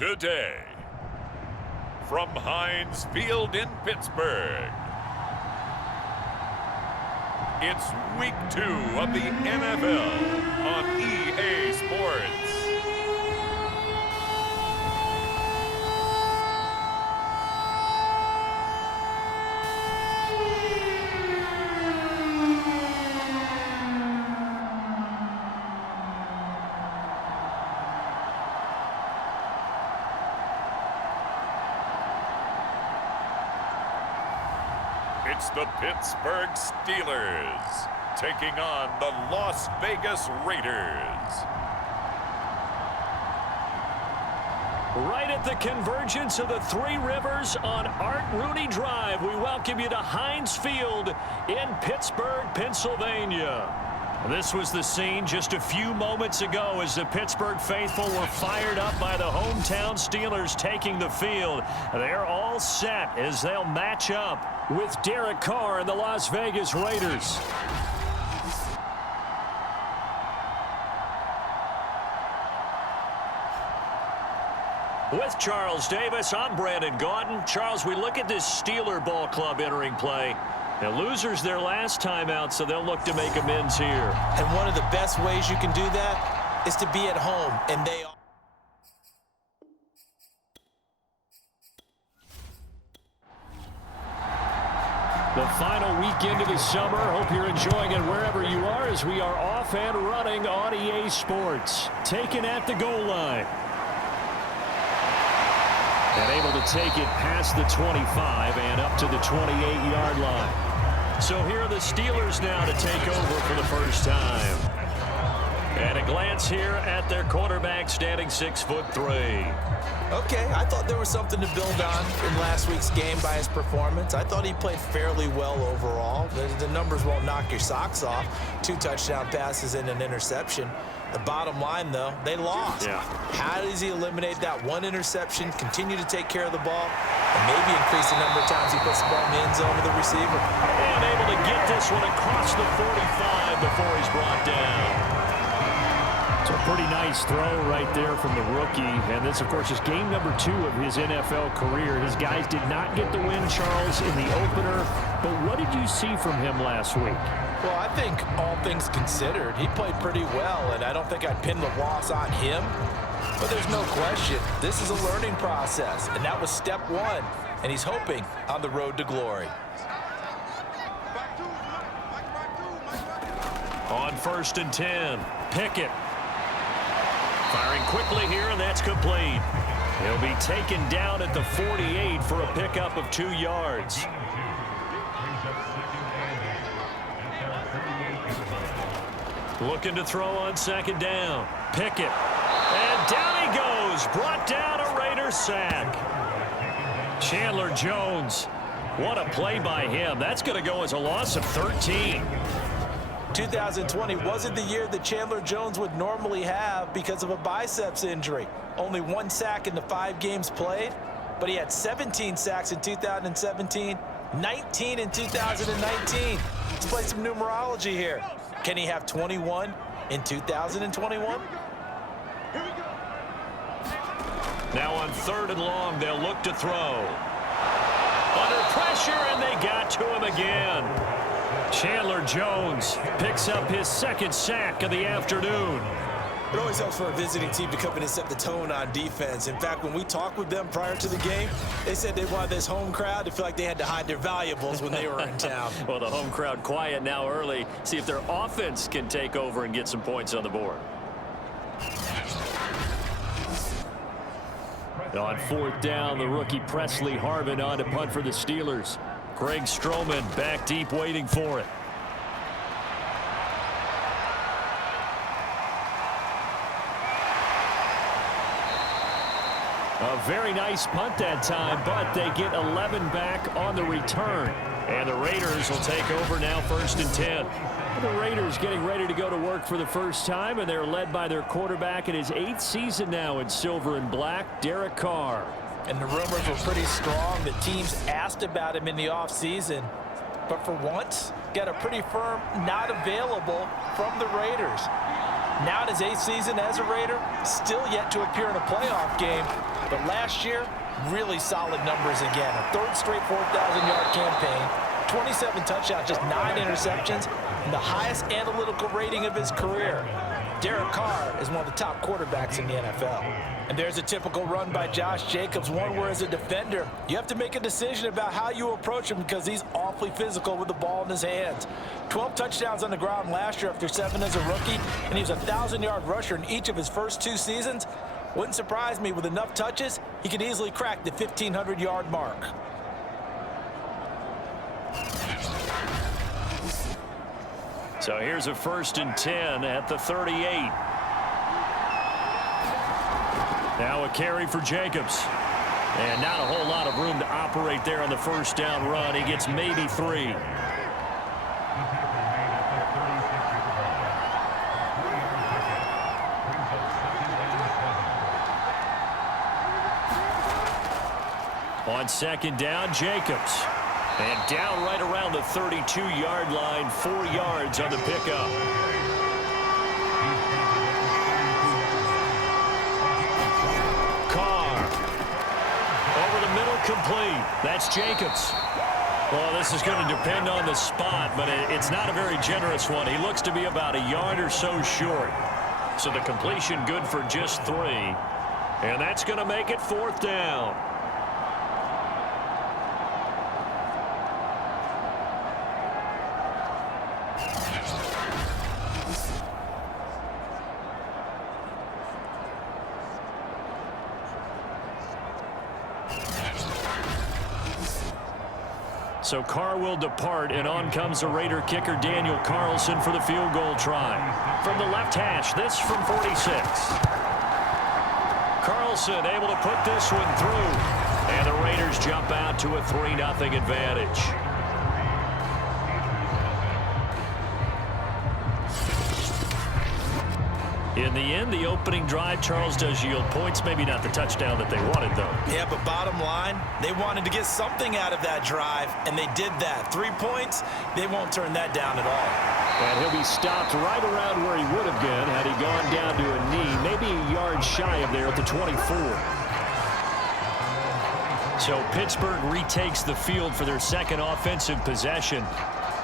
Today, from Heinz Field in Pittsburgh, it's Week 2 of the NFL on EA Sports. It's the Pittsburgh Steelers taking on the Las Vegas Raiders. Right at the convergence of the Three Rivers on Art Rooney Drive, we welcome you to Heinz Field in Pittsburgh, Pennsylvania. This was the scene just a few moments ago as the Pittsburgh faithful were fired up by the hometown Steelers taking the field. They're all set as they'll match up with Derek Carr and the Las Vegas Raiders. With Charles Davis, I'm Brandon Gaudin. Charles, we look at this Steeler ball club entering play. Now, losers their last time out, so they'll look to make amends here. And one of the best ways you can do that is to be at home, and they are. The final weekend of the summer. Hope you're enjoying it wherever you are as we are off and running on EA Sports. Taken at the goal line. And able to take it past the 25 and up to the 28-yard line. So here are the Steelers now to take over for the first time. And a glance here at their quarterback standing 6'3". Okay, I thought there was something to build on in last week's game by his performance. I thought he played fairly well overall. The numbers won't knock your socks off. 2 touchdown passes and an interception. The bottom line, though, they lost. Yeah. How does he eliminate that one interception, continue to take care of the ball, and maybe increase the number of times he puts the ball in the end zone with the receiver? And able to get this one across the 45 before he's brought down. So a pretty nice throw right there from the rookie. And this, of course, is game number 2 of his NFL career. His guys did not get the win, Charles, in the opener. But what did you see from him last week? Well, I think all things considered, he played pretty well, and I don't think I'd pin the loss on him. But there's no question, this is a learning process, and that was step 1, and he's hoping on the road to glory. On 1st and 10, Pickett. Firing quickly here, and that's complete. He'll be taken down at the 48 for a pickup of 2 yards. Looking to throw on 2nd down. Pickett. And down he goes. Brought down a Raider sack. Chandler Jones. What a play by him. That's going to go as a loss of 13. 2020 wasn't the year that Chandler Jones would normally have because of a biceps injury. Only 1 sack in the 5 games played, but he had 17 sacks in 2017, 19 in 2019. Let's play some numerology here. Can he have 21 in 2021? Now on 3rd and long, they'll look to throw. Under pressure, and they got to him again. Chandler Jones picks up his 2nd sack of the afternoon. It always helps for a visiting team to come in and set the tone on defense. In fact, when we talked with them prior to the game, they said they wanted this home crowd to feel like they had to hide their valuables when they were in town. Well, the home crowd quiet now early. See if their offense can take over and get some points on the board. On 4th down, the rookie Presley Harvin on to punt for the Steelers. Greg Stroman back deep waiting for it. A very nice punt that time, but they get 11 back on the return. And the Raiders will take over now 1st and 10. The Raiders getting ready to go to work for the first time, and they're led by their quarterback in his 8th season now in silver and black, Derek Carr. And the rumors were pretty strong that teams asked about him in the offseason. But for once, got a pretty firm not available from the Raiders. Now in his 8th season as a Raider, still yet to appear in a playoff game. But last year, really solid numbers again. A third straight 4,000-yard campaign, 27 touchdowns, just 9 interceptions, and the highest analytical rating of his career. Derek Carr is one of the top quarterbacks in the NFL. And there's a typical run by Josh Jacobs, one where as a defender, you have to make a decision about how you approach him because he's awfully physical with the ball in his hands. 12 touchdowns on the ground last year after 7 as a rookie, and he was a 1,000-yard rusher in each of his first 2 seasons. Wouldn't surprise me with enough touches, he could easily crack the 1,500-yard mark. So here's a 1st and 10 at the 38. Now a carry for Jacobs. And not a whole lot of room to operate there on the 1st down run. He gets maybe 3. On 2nd down, Jacobs. And down right around the 32-yard line, 4 yards on the pickup. Carr. Over the middle, complete. That's Jacobs. Well, this is going to depend on the spot, but it's not a very generous one. He looks to be about a yard or so short. So the completion good for just 3. And that's going to make it 4th down. So Carr will depart, and on comes the Raider kicker Daniel Carlson for the field goal try. From the left hash, this from 46. Carlson able to put this one through. And the Raiders jump out to a 3-0 advantage. In the end, the opening drive, Charles, does yield points. Maybe not the touchdown that they wanted, though. Yeah, but bottom line, they wanted to get something out of that drive, and they did that. 3 points, they won't turn that down at all. And he'll be stopped right around where he would have been had he gone down to a knee, maybe a yard shy of there at the 24. So Pittsburgh retakes the field for their 2nd offensive possession.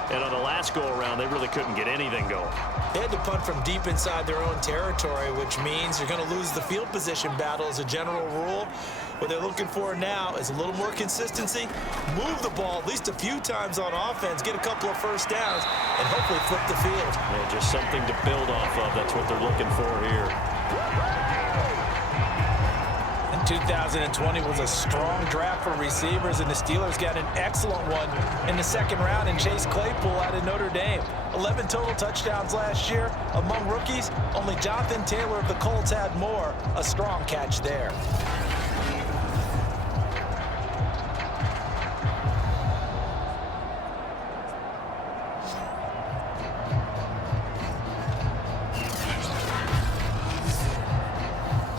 And on the last go-around, they really couldn't get anything going. They had to punt from deep inside their own territory, which means you're going to lose the field position battle as a general rule. What they're looking for now is a little more consistency, move the ball at least a few times on offense, get a couple of 1st downs, and hopefully flip the field. Yeah, just something to build off of. That's what they're looking for here. 2020 was a strong draft for receivers, and the Steelers got an excellent one in the 2nd round in Chase Claypool out of Notre Dame. 11 total touchdowns last year. Among rookies, only Jonathan Taylor of the Colts had more. A strong catch there.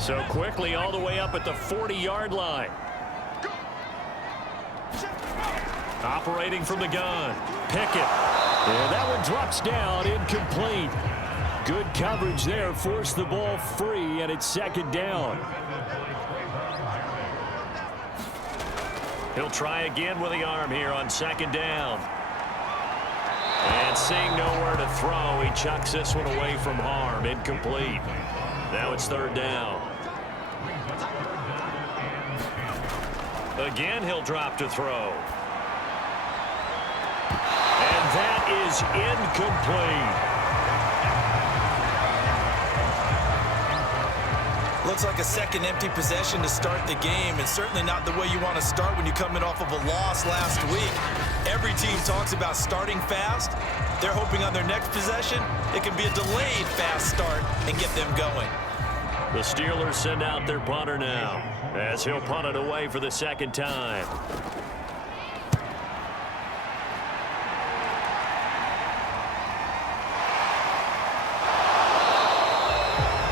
So quickly all the way up at the 40-yard line. Operating from the gun. Pickett. Yeah, that one drops down, incomplete. Good coverage there, forced the ball free, and it's 2nd down. He'll try again with the arm here on 2nd down. And seeing nowhere to throw, he chucks this one away from harm, incomplete. Now it's 3rd down. Again, he'll drop to throw. And that is incomplete. Looks like a 2nd empty possession to start the game, and certainly not the way you want to start when you're coming off of a loss last week. Every team talks about starting fast. They're hoping on their next possession, it can be a delayed fast start and get them going. The Steelers send out their punter now, as he'll punt it away for the 2nd time.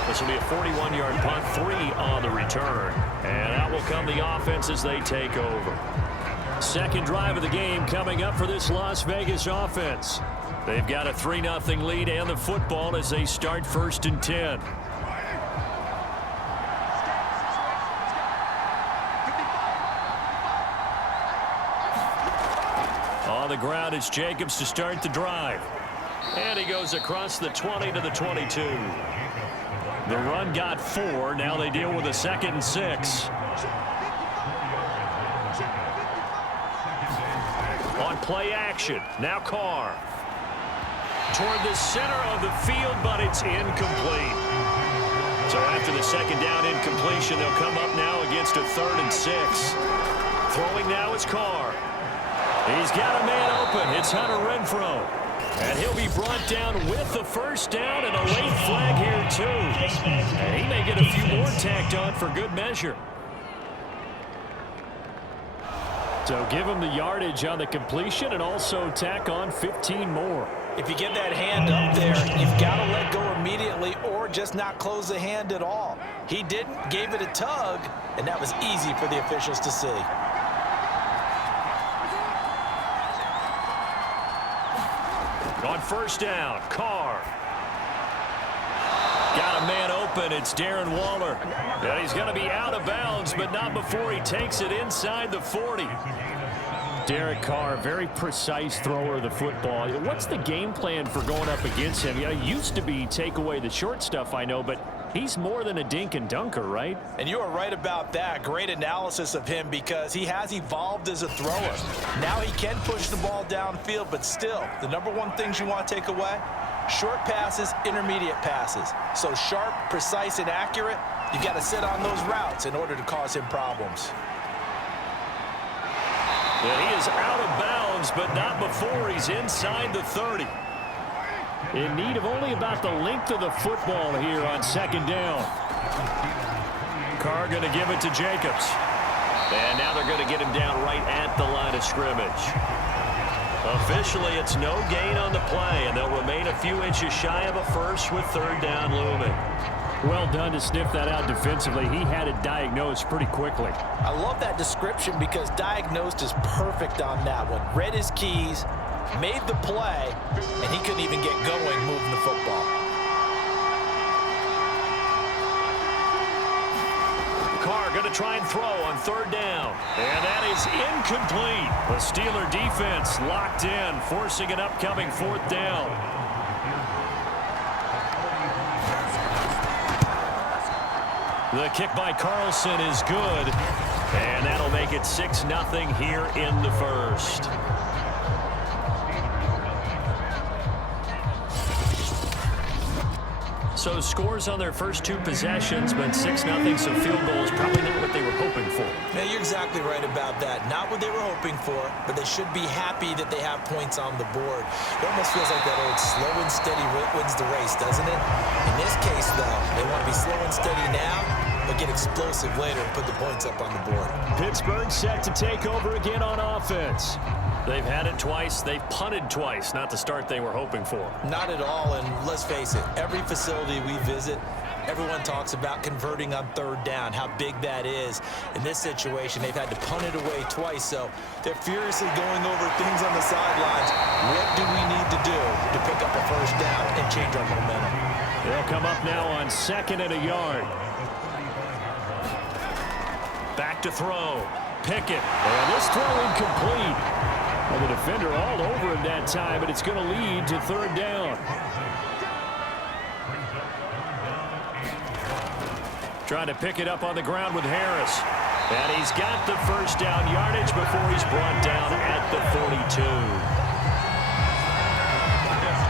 This will be a 41-yard punt, 3 on the return. And out will come the offense as they take over. 2nd drive of the game coming up for this Las Vegas offense. They've got a 3-0 lead and the football as they start 1st and 10. On the ground, it's Jacobs to start the drive. And he goes across the 20 to the 22. The run got 4. Now they deal with a 2nd and 6. On play action, now Carr. Toward the center of the field, but it's incomplete. So after the 2nd down incompletion, they'll come up now against a 3rd and 6. Throwing now is Carr. He's got a man open. It's Hunter Renfrow. And he'll be brought down with the 1st down and a late flag here, too. And he may get a few more tacked on for good measure. So give him the yardage on the completion and also tack on 15 more. If you get that hand up there, you've got to let go immediately or just not close the hand at all. He didn't, gave it a tug, and that was easy for the officials to see. On 1st down, Carr. Got a man open. It's Darren Waller. And he's going to be out of bounds, but not before he takes it inside the 40. Derek Carr, very precise thrower of the football. What's the game plan for going up against him? It used to be take away the short stuff, I know, but he's more than a dink and dunker, right? And you are right about that. Great analysis of him because he has evolved as a thrower. Now he can push the ball downfield, but still, the number one things you want to take away, short passes, intermediate passes. So sharp, precise, and accurate, you've got to sit on those routes in order to cause him problems. And he is out of bounds, but not before he's inside the 30. In need of only about the length of the football here on 2nd down. Carr going to give it to Jacobs. And now they're going to get him down right at the line of scrimmage. Officially, it's no gain on the play, and they'll remain a few inches shy of a 1st with 3rd down looming. Well done to sniff that out defensively. He had it diagnosed pretty quickly. I love that description because diagnosed is perfect on that one. Read his keys, made the play, and he couldn't even get going moving the football. Carr going to try and throw on 3rd down. And that is incomplete. The Steeler defense locked in, forcing an upcoming 4th down. The kick by Carlson is good. And that'll make it 6-0 here in the 1st. So scores on their first 2 possessions, but 6-0, so field goals probably not what they were hoping for. Man, you're exactly right about that. Not what they were hoping for, but they should be happy that they have points on the board. It almost feels like that old slow and steady wins the race, doesn't it? In this case, though, they want to be slow and steady now, but get explosive later and put the points up on the board. Pittsburgh set to take over again on offense. They've had it twice. They've punted twice. Not the start they were hoping for. Not at all, and let's face it, every facility we visit, everyone talks about converting on 3rd down, how big that is. In this situation, they've had to punt it away twice, so they're furiously going over things on the sidelines. What do we need to do to pick up a 1st down and change our momentum? They'll come up now on 2nd and a yard. Back to throw. Pickett. And this throw incomplete. Well, the defender all over him that time, but it's going to lead to 3rd down. Trying to pick it up on the ground with Harris. And he's got the 1st down yardage before he's brought down at the 42.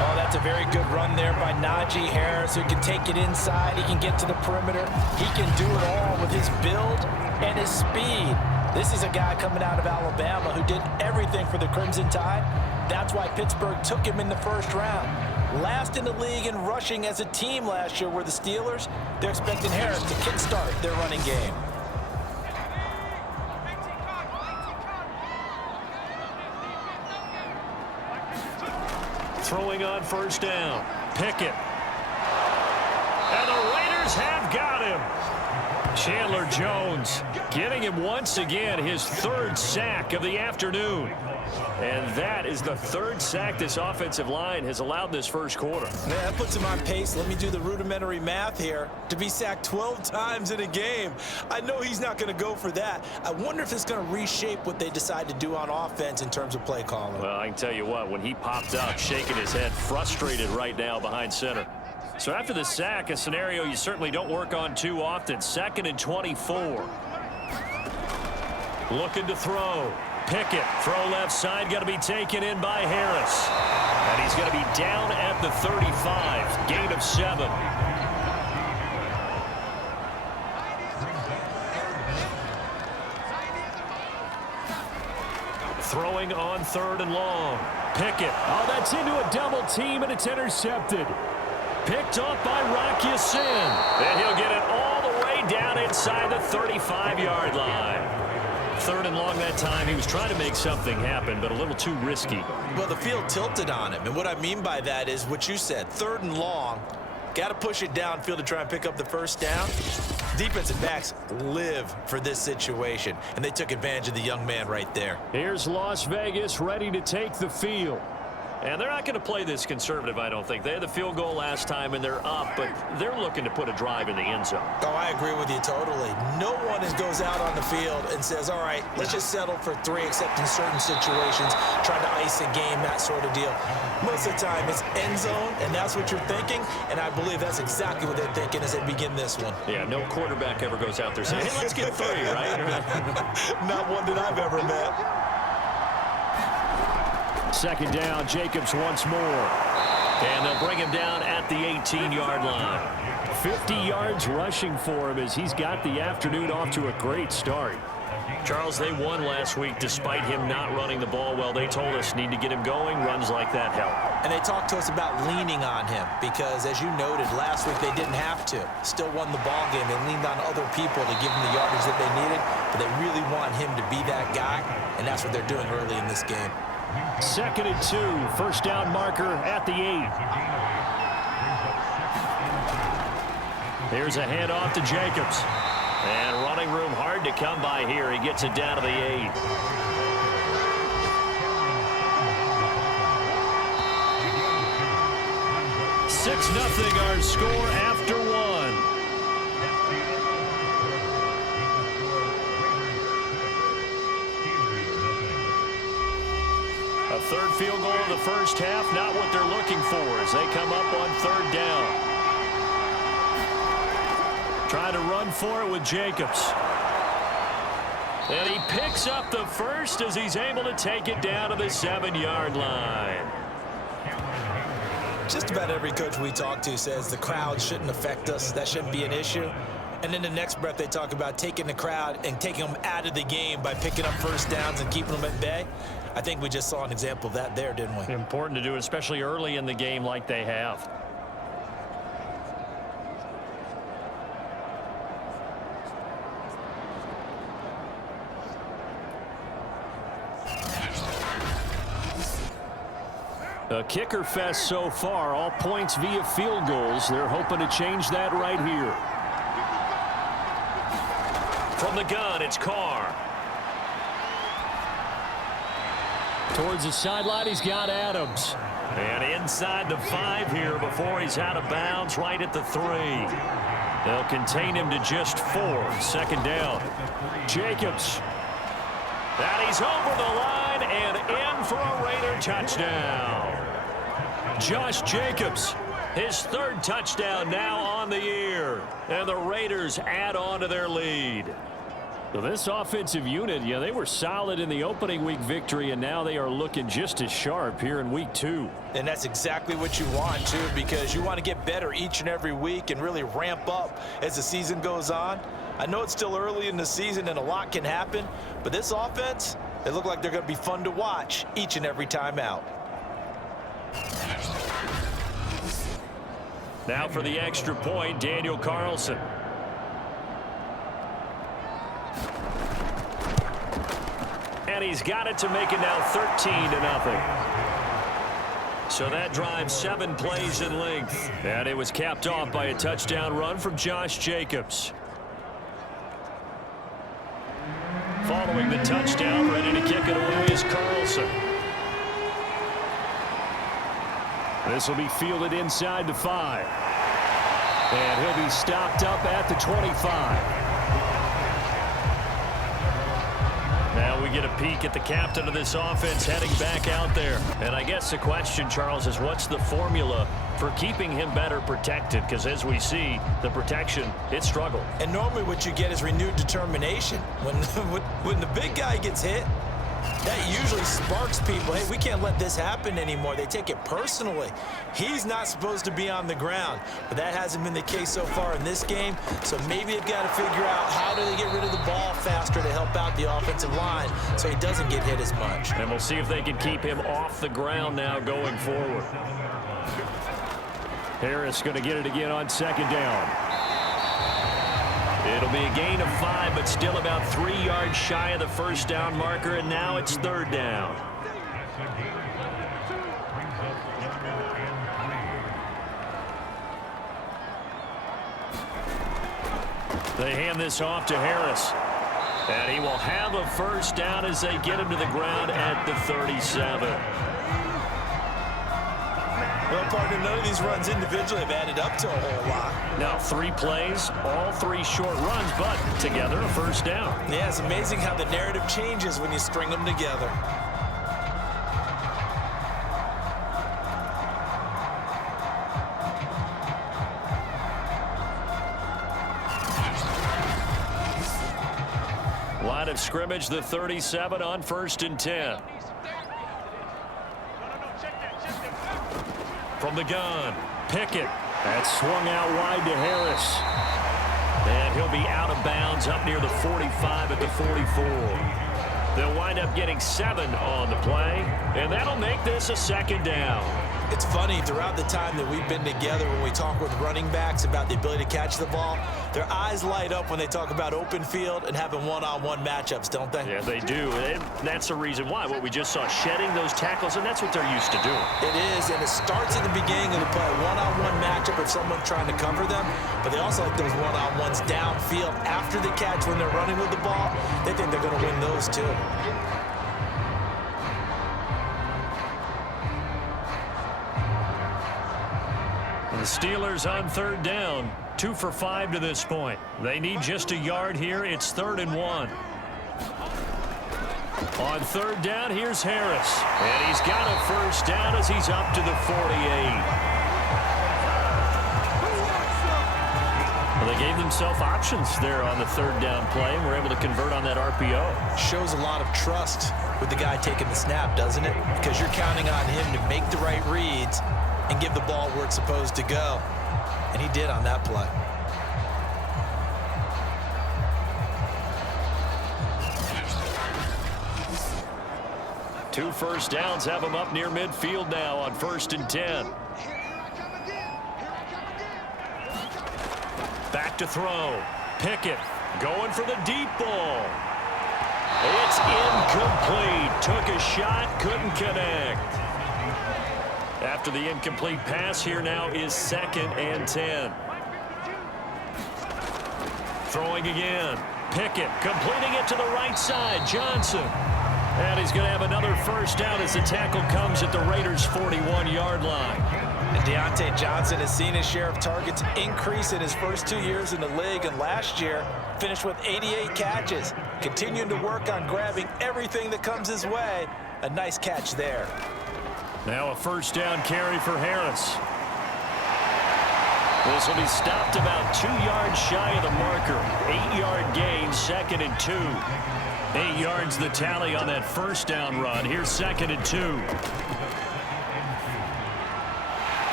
Oh, that's a very good run there by Najee Harris, who can take it inside. He can get to the perimeter. He can do it all with his build and his speed. This is a guy coming out of Alabama who did everything for the Crimson Tide. That's why Pittsburgh took him in the 1st round. Last in the league in rushing as a team last year were the Steelers. They're expecting Harris to kickstart their running game. Throwing on 1st down. Pickett. And the Raiders have got him. Chandler Jones getting him once again his third sack of the afternoon. And that is the third sack this offensive line has allowed this first quarter. Man, that puts him on pace. Let me do the rudimentary math here. To be sacked 12 times in a game, I know he's not going to go for that. I wonder if it's going to reshape what they decide to do on offense in terms of play calling. Well, I can tell you what, when he popped up, shaking his head, frustrated right now behind center. So after the sack, a scenario you certainly don't work on too often. 2nd and 24. Looking to throw. Pickett, throw left side, got to be taken in by Harris. And he's going to be down at the 35. Gain of 7. Throwing on 3rd and long. Pickett. Oh, that's into a double team, and it's intercepted. Picked off by Rocky Sin. And he'll get it all the way down inside the 35-yard line. 3rd and long that time. He was trying to make something happen, but a little too risky. Well, the field tilted on him, and what I mean by that is what you said. 3rd and long, got to push it downfield to try and pick up the first down. Defensive backs live for this situation, and they took advantage of the young man right there. Here's Las Vegas ready to take the field. And they're not going to play this conservative, I don't think. They had the field goal last time, and they're up, but they're looking to put a drive in the end zone. Oh, I agree with you totally. No one goes out on the field and says, all right, let's just settle for 3, except in certain situations, trying to ice a game, that sort of deal. Most of the time, it's end zone, and that's what you're thinking, and I believe that's exactly what they're thinking as they begin this one. Yeah, no quarterback ever goes out there saying, hey, let's get 3, right? Not one that I've ever met. 2nd down, Jacobs once more. And they'll bring him down at the 18-yard line. 50 yards rushing for him as he's got the afternoon off to a great start. Charles, they won last week despite him not running the ball well. They told us need to get him going. Runs like that help. And they talked to us about leaning on him because, as you noted, last week they didn't have to. Still won the ball game. They leaned on other people to give them the yardage that they needed, but they really want him to be that guy, and that's what they're doing early in this game. 2nd and 2, 1st down marker at the 8. Here's a handoff to Jacobs. And running room hard to come by here. He gets it down to the 8. Six 0 our score after 1. A 3rd field goal of the first half, not what they're looking for as they come up on 3rd down. Trying to run for it with Jacobs. And he picks up the first as he's able to take it down to the 7-yard line. Just about every coach we talk to says the crowd shouldn't affect us. That shouldn't be an issue. And in the next breath, they talk about taking the crowd and taking them out of the game by picking up first downs and keeping them at bay. I think we just saw an example of that there, didn't we? Important to do, especially early in the game like they have. A kicker fest so far, all points via field goals. They're hoping to change that right here. From the gun, it's Carr. Towards the sideline, he's got Adams. And inside the 5 here before he's out of bounds, right at the 3. They'll contain him to just 4. 2nd down. Jacobs. And he's over the line and in for a Raider touchdown. Josh Jacobs, his 3rd touchdown now on the year. And the Raiders add on to their lead. So this offensive unit, yeah, they were solid in the opening week victory, and now they are looking just as sharp here in week 2. And that's exactly what you want, too, because you want to get better each and every week and really ramp up as the season goes on. I know it's still early in the season and a lot can happen, but this offense, they look like they're going to be fun to watch each and every time out. Now for the extra point, Daniel Carlson. And he's got it to make it now 13-0. So that drive 7 plays in length. And it was capped off by a touchdown run from Josh Jacobs. following the touchdown. Ready to kick it away is Carlson. This will be fielded inside the 5. And he'll be stopped up at the 25. Now we get a peek at the captain of this offense heading back out there. And I guess the question, Charles, is what's the formula for keeping him better protected? Because as we see, the protection, it struggled. And normally what you get is renewed determination. When the big guy gets hit, that usually sparks people. Hey, we can't let this happen anymore. They take it personally. He's not supposed to be on the ground, but that hasn't been the case so far in this game. So maybe they've got to figure out how do they get rid of the ball faster to help out the offensive line so he doesn't get hit as much. And we'll see if they can keep him off the ground now going forward. Harris going to get it again on second down. It'll be a gain of 5, but still about 3 yards shy of the first down marker, and now it's third down. They hand this off to Harris, and he will have a first down as they get him to the ground at the 37. Well, partner, none of these runs individually have added up to a whole lot. Now 3 plays, all 3 short runs, but together a first down. Yeah, it's amazing how the narrative changes when you string them together. Line of scrimmage, the 37 on 1st and 10. From the gun, Pickett. That's swung out wide to Harris. And he'll be out of bounds up near the 45 at the 44. They'll wind up getting 7 on the play, and that'll make this a second down. It's funny, throughout the time that we've been together, when we talk with running backs about the ability to catch the ball, their eyes light up when they talk about open field and having one-on-one matchups, don't they? Yeah, they do. And that's the reason why. What we just saw, shedding those tackles, and that's what they're used to doing. It is, and it starts at the beginning of the play, one-on-one matchup if someone's trying to cover them, but they also like those one-on-ones downfield after the catch when they're running with the ball. They think they're going to win those too. The Steelers on third down, 2 for 5 to this point. They need just a yard here. It's 3rd and 1. On third down, here's Harris. And he's got a first down as he's up to the 48. Well, they gave themselves options there on the third down play and were able to convert on that RPO. Shows a lot of trust with the guy taking the snap, doesn't it? Because you're counting on him to make the right reads and give the ball where it's supposed to go. And he did on that play. Two first downs have him up near midfield now on 1st and 10. Back to throw. Pickett going for the deep ball. It's incomplete. Took a shot, couldn't connect. After the incomplete pass, here now is 2nd and 10. Throwing again. Pickett completing it to the right side. Johnson. And he's going to have another first down as the tackle comes at the Raiders' 41-yard line. And Deontay Johnson has seen his share of targets increase in his first 2 years in the league, and last year finished with 88 catches. Continuing to work on grabbing everything that comes his way. A nice catch there. Now a first down carry for Harris. This will be stopped about 2 yards shy of the marker. 8-yard gain, 2nd and 2. 8 yards the tally on that first down run. Here's 2nd and 2.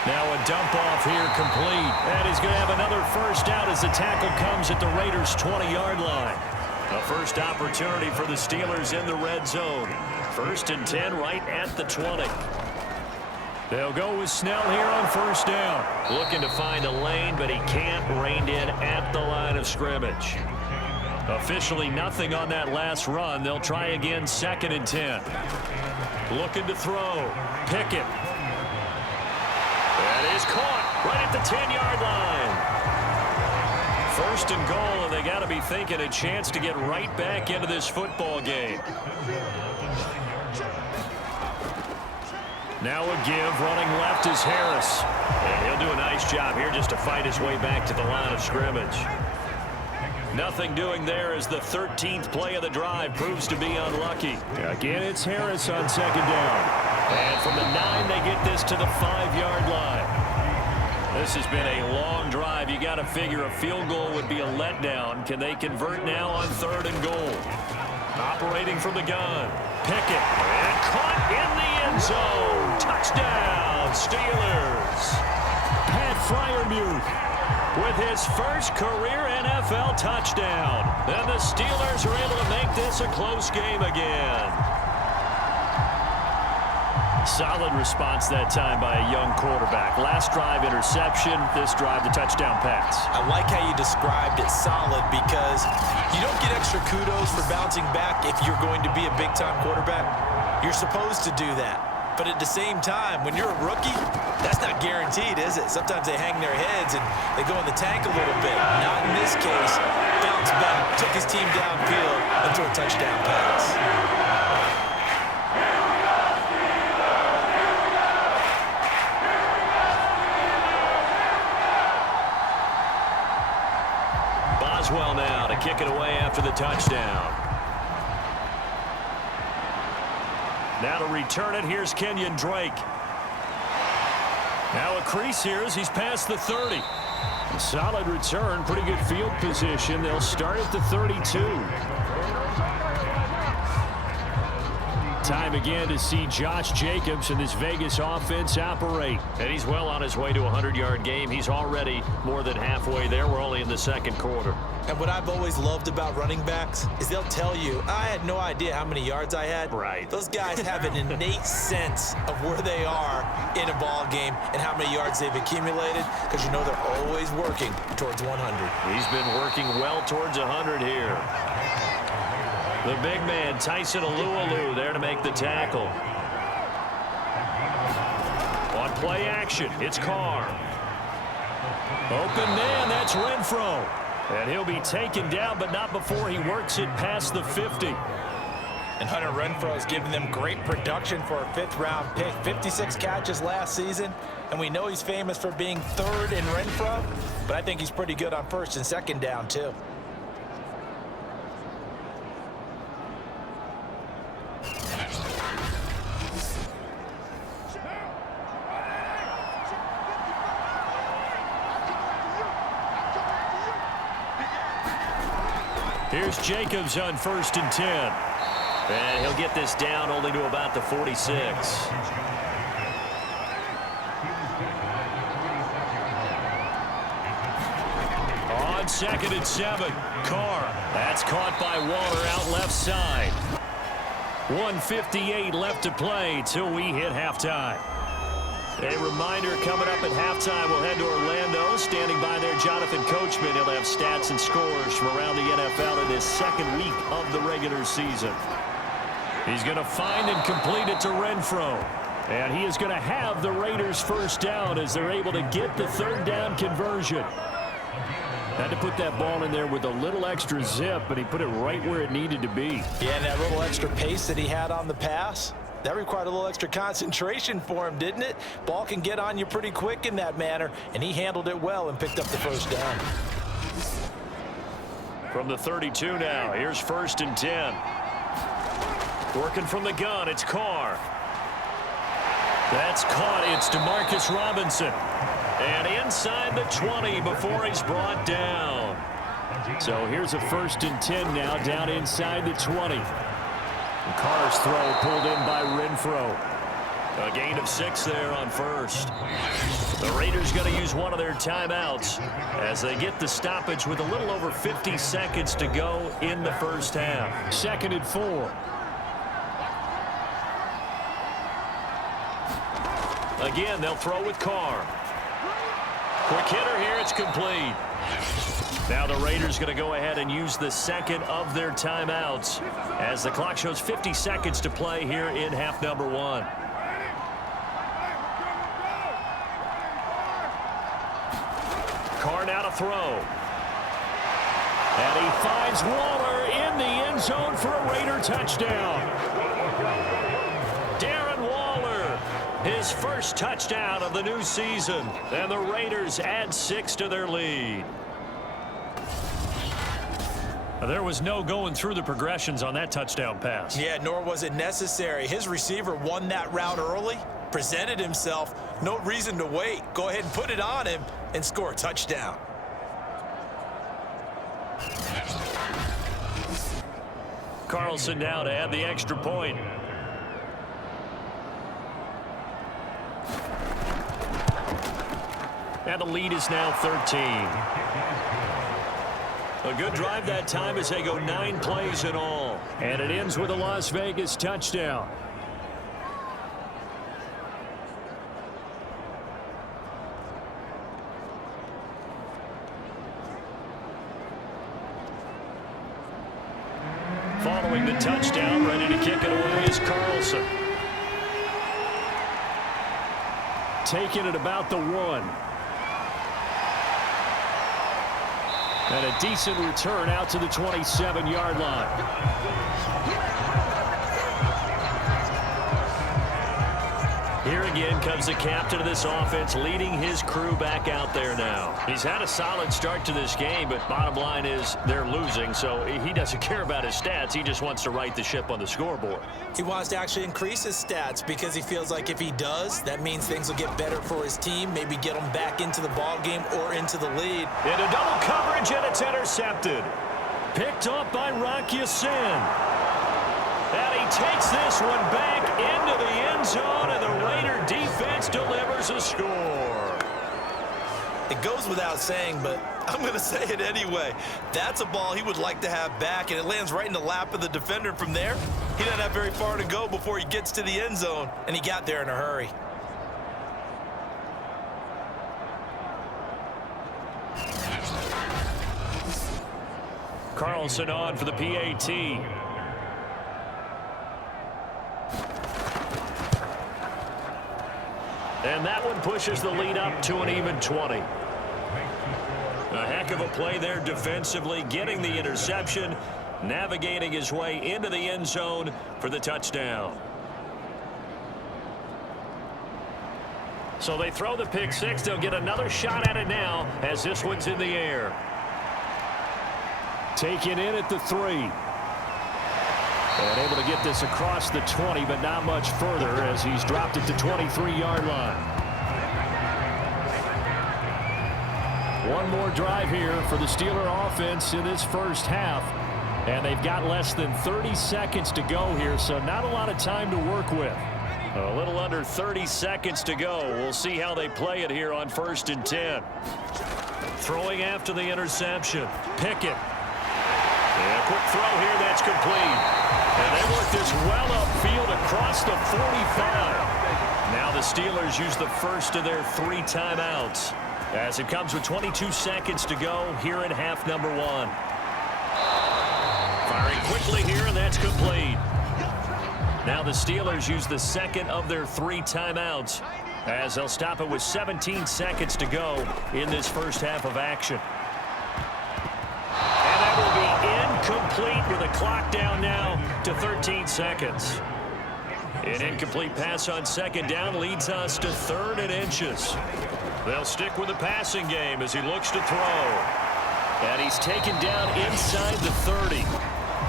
Now a dump off here complete. And he's going to have another first down as the tackle comes at the Raiders' 20-yard line. A first opportunity for the Steelers in the red zone. 1st and 10 right at the 20. They'll go with Snell here on first down. Looking to find a lane, but he can't. Reined in at the line of scrimmage. Officially nothing on that last run. They'll try again 2nd and 10. Looking to throw. Pickett. That is caught right at the 10-yard line. First and goal, and they got to be thinking a chance to get right back into this football game. Now a give, running left is Harris. And he'll do a nice job here just to fight his way back to the line of scrimmage. Nothing doing there as the 13th play of the drive proves to be unlucky. Again, it's Harris on second down. And from the 9, they get this to the 5-yard line. This has been a long drive. You got to figure a field goal would be a letdown. Can they convert now on 3rd and goal? Operating from the gun. Pickett. And caught in the end zone. Touchdown, Steelers. Pat Freiermuth with his first career NFL touchdown. And the Steelers are able to make this a close game again. Solid response that time by a young quarterback. Last drive, interception. This drive, the touchdown pass. I like how you described it, solid, because you don't get extra kudos for bouncing back if you're going to be a big-time quarterback. You're supposed to do that. But at the same time, when you're a rookie, that's not guaranteed, is it? Sometimes they hang their heads and they go in the tank a little bit. Not in this case. Bounced back, took his team downfield, and threw a touchdown pass. Boswell now to kick it away after the touchdown. Now to return it, here's Kenyon Drake. Now a crease here as he's past the 30. A solid return, pretty good field position. They'll start at the 32. Time again to see Josh Jacobs and this Vegas offense operate. And he's well on his way to a 100-yard game. He's already more than halfway there. We're only in the second quarter. And what I've always loved about running backs is they'll tell you, I had no idea how many yards I had. Right. Those guys have an innate sense of where they are in a ball game and how many yards they've accumulated, because you know they're always working towards 100. He's been working well towards 100 here. The big man, Tyson Alualu, there to make the tackle. On play action, it's Carr. Open man, that's Renfro. And he'll be taken down, but not before he works it past the 50. And Hunter Renfro has given them great production for a 5th-round pick. 56 catches last season, and we know he's famous for being 3rd in Renfro, but I think he's pretty good on 1st and 2nd down, too. Here's Jacobs on 1st and 10. And he'll get this down only to about the 46. On 2nd and 7, Carr. That's caught by Waller out left side. 1:58 left to play till we hit halftime. A reminder, coming up at halftime, we'll head to Orlando. Standing by there, Jonathan Coachman. He'll have stats and scores from around the NFL in his 2nd week of the regular season. He's going to find and complete it to Renfro. And he is going to have the Raiders first down as they're able to get the 3rd down conversion. Had to put that ball in there with a little extra zip, but he put it right where it needed to be. Yeah, and that little extra pace that he had on the pass, that required a little extra concentration for him, didn't it? Ball can get on you pretty quick in that manner, and he handled it well and picked up the first down. From the 32 now, here's 1st and 10. Working from the gun, it's Carr. That's caught. It's DeMarcus Robinson. And inside the 20 before he's brought down. So here's a 1st and 10 now, down inside the 20. And Carr's throw pulled in by Renfro. A gain of 6 there on 1st. The Raiders going to use one of their timeouts as they get the stoppage with a little over 50 seconds to go in the first half. 2nd and 4. Again, they'll throw with Carr. Quick hitter here, it's complete. Now the Raiders going to go ahead and use the 2nd of their timeouts as the clock shows 50 seconds to play here in half number 1. Carr now to throw. And he finds Waller in the end zone for a Raider touchdown. Darren Waller, his first touchdown of the new season. And the Raiders add 6 to their lead. There was no going through the progressions on that touchdown pass. Yeah, nor was it necessary. His receiver won that route early, presented himself. No reason to wait. Go ahead and put it on him and score a touchdown. Carlson now to add the extra point. And the lead is now 13. A good drive that time as they go 9 plays in all. And it ends with a Las Vegas touchdown. Following the touchdown, ready to kick it away is Carlson. Taking it about the 1. And a decent return out to the 27-yard line. Here again comes the captain of this offense, leading his crew back out there now. He's had a solid start to this game, but bottom line is they're losing, so he doesn't care about his stats. He just wants to right the ship on the scoreboard. He wants to actually increase his stats because he feels like if he does, that means things will get better for his team, maybe get them back into the ball game or into the lead. Into double coverage, and it's intercepted. Picked off by Rock Ya-Sin. And he takes this one back into the end zone, and the Raider defense delivers a score. It goes without saying, but I'm going to say it anyway. That's a ball he would like to have back, and it lands right in the lap of the defender. From there, he doesn't have very far to go before he gets to the end zone, and he got there in a hurry. Carlson on for the PAT. And that one pushes the lead up to an even 20. A heck of a play there defensively, getting the interception, navigating his way into the end zone for the touchdown. So they throw the pick six. They'll get another shot at it now as this one's in the air. Taken in at the 3. And able to get this across the 20, but not much further as he's dropped it to 23-yard line. One more drive here for the Steeler offense in this first half. And they've got less than 30 seconds to go here, so not a lot of time to work with. A little under 30 seconds to go. We'll see how they play it here on 1st and 10. Throwing after the interception. Pickett. And a quick throw here, that's complete. And they work this well upfield across the 45. Now the Steelers use the first of their 3 timeouts as it comes with 22 seconds to go here in half number 1. Firing quickly here, and that's complete. Now the Steelers use the second of their 3 timeouts as they'll stop it with 17 seconds to go in this first half of action. And that will be incomplete with a clock down now to 13 seconds. An incomplete pass on 2nd down leads us to 3rd and inches. They'll stick with the passing game as he looks to throw. And he's taken down inside the 30.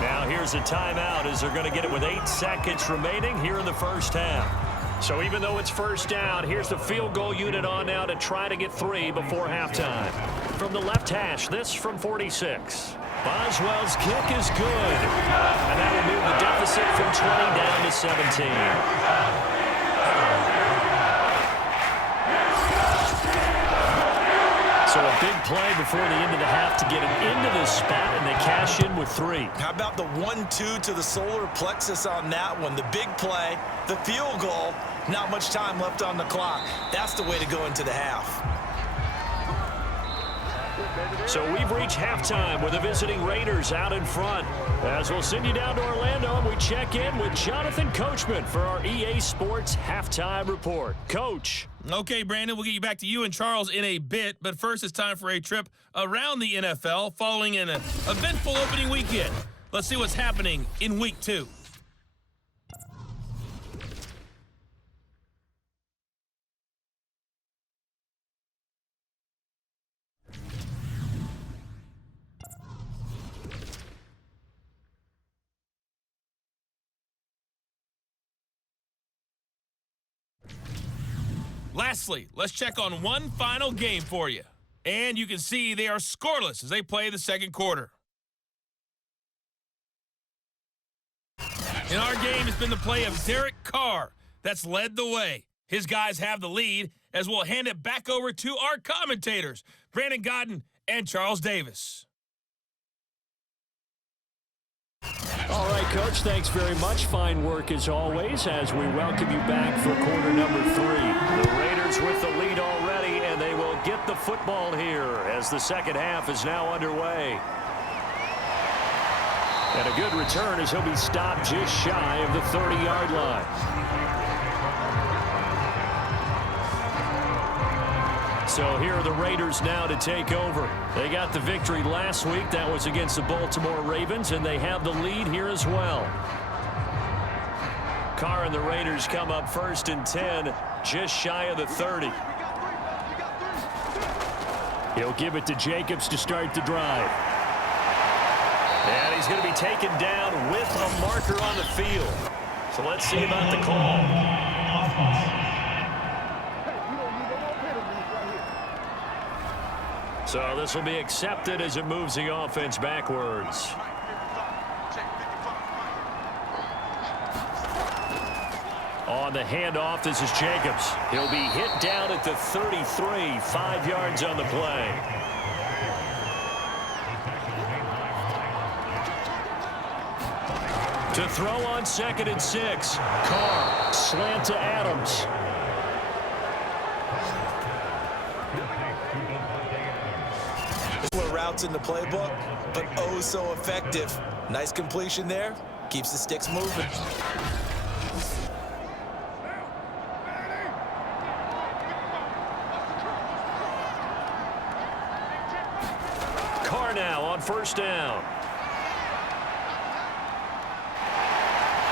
Now here's a timeout as they're going to get it with 8 seconds remaining here in the first half. So even though it's 1st down, here's the field goal unit on now to try to get 3 before halftime. From the left hash, this from 46. Boswell's kick is good. And that will move the deficit from 20 down to 17. So a big play before the end of the half to get him into this spot, and they cash in with 3. How about the 1-2 to the solar plexus on that one? The big play, the field goal, not much time left on the clock. That's the way to go into the half. So we've reached halftime with the visiting Raiders out in front. As we'll send you down to Orlando, and we check in with Jonathan Coachman for our EA Sports Halftime Report. Coach. Okay, Brandon, we'll get you back to you and Charles in a bit, but first it's time for a trip around the NFL following an eventful opening weekend. Let's see what's happening in Week 2. Lastly, let's check on one final game for you. And you can see they are scoreless as they play the second quarter. In our game, it's been the play of Derek Carr that's led the way. His guys have the lead as we'll hand it back over to our commentators, Brandon Godden and Charles Davis. All right, Coach, thanks very much. Fine work as always as we welcome you back for quarter number 3. The Raiders with the lead already, and they will get the football here as the second half is now underway. And a good return as he'll be stopped just shy of the 30-yard line. So here are the Raiders now to take over. They got the victory last week. That was against the Baltimore Ravens, and they have the lead here as well. Carr and the Raiders come up first and 10, just shy of the 30. He'll give it to Jacobs to start the drive. And he's going to be taken down with a marker on the field. So let's see about the call. So this will be accepted as it moves the offense backwards. On the handoff, this is Jacobs. He'll be hit down at the 33, 5 yards on the play. To throw on 2nd and 6. Carr, slant to Adams. Routes in the playbook, but oh so effective. Nice completion there. Keeps the sticks moving. Carr now on first down.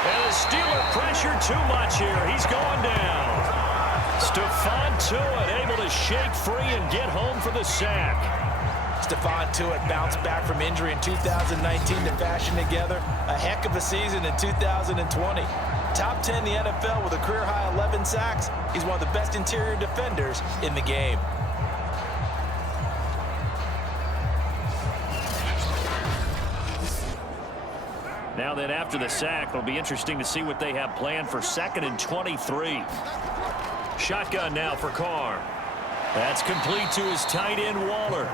And the Steeler pressure too much here. He's going down. Stephon Tuitt able to shake free and get home for the sack. Stephon Tuitt bounced back from injury in 2019 to fashion together a heck of a season in 2020. Top 10 in the NFL with a career-high 11 sacks. He's one of the best interior defenders in the game. Now then, after the sack, it'll be interesting to see what they have planned for 2nd and 23. Shotgun now for Carr. That's complete to his tight end, Waller.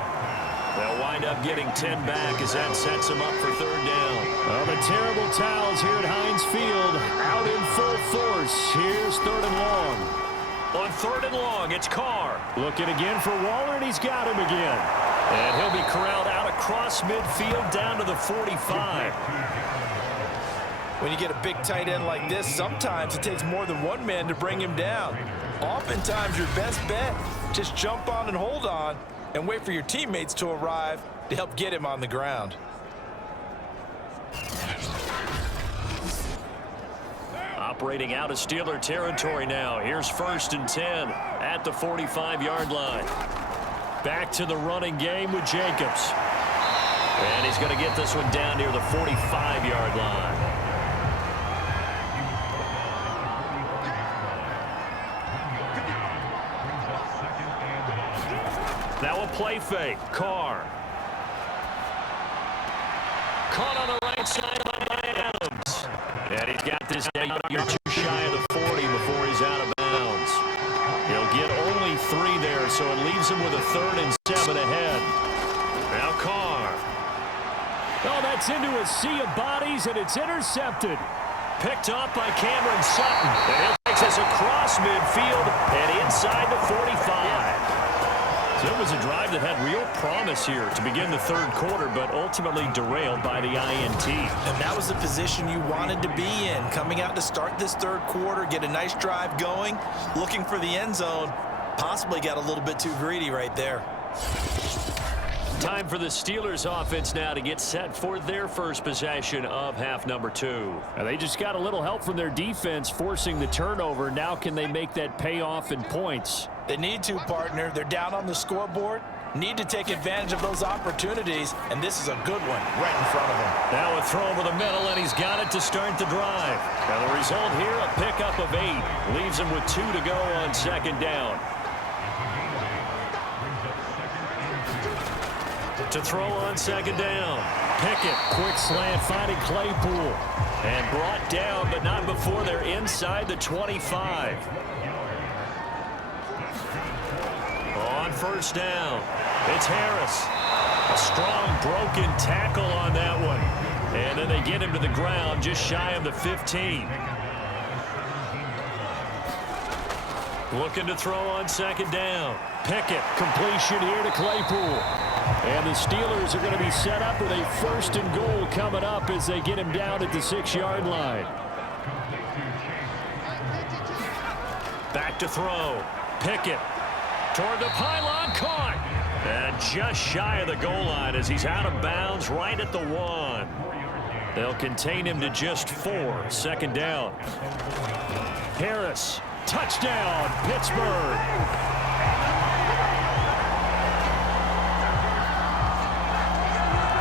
They'll wind up getting 10 back as that sets them up for 3rd down. Well, the terrible towels here at Heinz Field out in full force. Here's 3rd and long. On 3rd and long, it's Carr. Looking again for Waller, and he's got him again. And he'll be corralled out across midfield down to the 45. When you get a big tight end like this, sometimes it takes more than one man to bring him down. Oftentimes, your best bet, just jump on and hold on and wait for your teammates to arrive to help get him on the ground. Operating out of Steeler territory now. Here's 1st and 10 at the 45-yard line. Back to the running game with Jacobs. And he's going to get this one down near the 45-yard line. Now a play fake. Carr. Caught on the right side by Adams. And he's got this down here too shy of the 40 before he's out of bounds. He'll get only 3 there, so it leaves him with a 3rd and 7 ahead. Now Carr. Oh, that's into a sea of bodies, and it's intercepted. Picked up by Cameron Sutton. And he'll take this across midfield and inside the 45. So it was a drive that had real promise here to begin the 3rd quarter, but ultimately derailed by the INT. And that was the position you wanted to be in, coming out to start this 3rd quarter, get a nice drive going, looking for the end zone, possibly got a little bit too greedy right there. Time for the Steelers offense now to get set for their first possession of half number 2. Now, they just got a little help from their defense forcing the turnover. Now can they make that pay off in points? They need to, partner. They're down on the scoreboard. Need to take advantage of those opportunities, and this is a good one right in front of him. Now a throw over the middle, and he's got it to start the drive. Now the result here, a pickup of 8. Leaves him with 2 to go on second down. To throw on second down. Pickett, quick slant, finding Claypool. And brought down, but not before they're inside the 25. On first down, it's Harris. A strong broken tackle on that one. And then they get him to the ground just shy of the 15. Looking to throw on second down. Pickett, completion here to Claypool. And the Steelers are going to be set up with a first and goal coming up as they get him down at the 6-yard line. Back to throw. Pickett toward the pylon, caught. And just shy of the goal line as he's out of bounds right at the 1. They'll contain him to just 4. Second down. Harris, touchdown, Pittsburgh.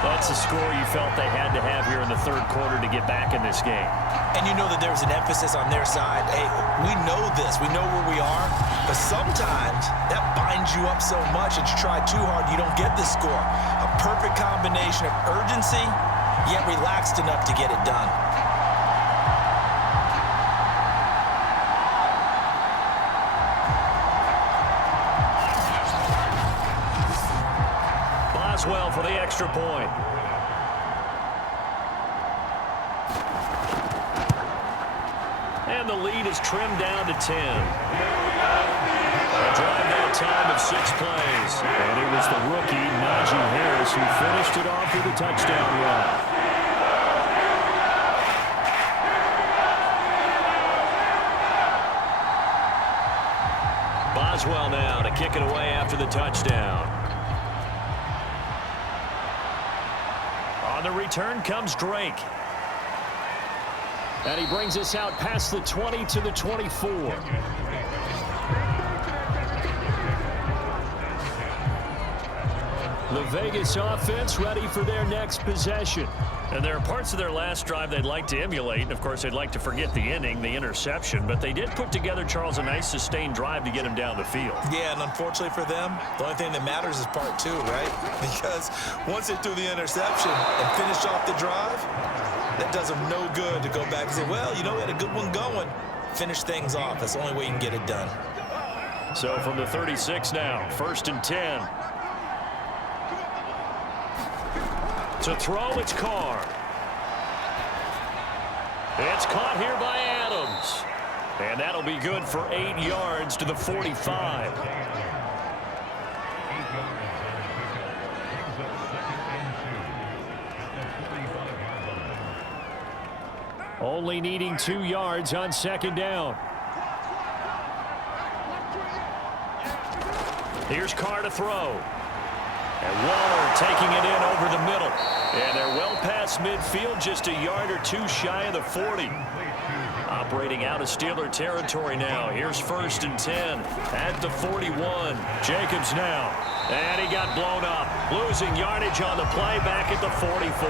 That's a score you felt they had to have here in the third quarter to get back in this game. And you know that there was an emphasis on their side. Hey, we know this. We know where we are. But sometimes that binds you up so much that you try too hard, you don't get the score. A perfect combination of urgency, yet relaxed enough to get it done. Boswell for the extra point. And the lead is trimmed down to 10. A drive down time of 6 plays. And it was the rookie, Najee Harris, who finished it off with a touchdown run. Boswell now to kick it away after the touchdown. On the return comes Drake. And he brings us out past the 20 to the 24. The Vegas offense ready for their next possession. And there are parts of their last drive they'd like to emulate. And, of course, they'd like to forget the inning, the interception. But they did put together, Charles, a nice sustained drive to get him down the field. Yeah, and unfortunately for them, the only thing that matters is part 2, right? Because once they threw the interception and finished off the drive, that does them no good to go back and say, well, you know, we had a good one going. Finish things off. That's the only way you can get it done. So from the 36 now, 1st and 10. To throw, it's Carr. It's caught here by Adams. And that'll be good for 8 yards to the 45. Only needing 2 yards on second down. Here's Carr to throw. And Waller taking it in over the middle. And they're well past midfield, just a yard or 2 shy of the 40. Operating out of Steeler territory now. Here's 1st and 10 at the 41. Jacobs now. And he got blown up. Losing yardage on the play back at the 44.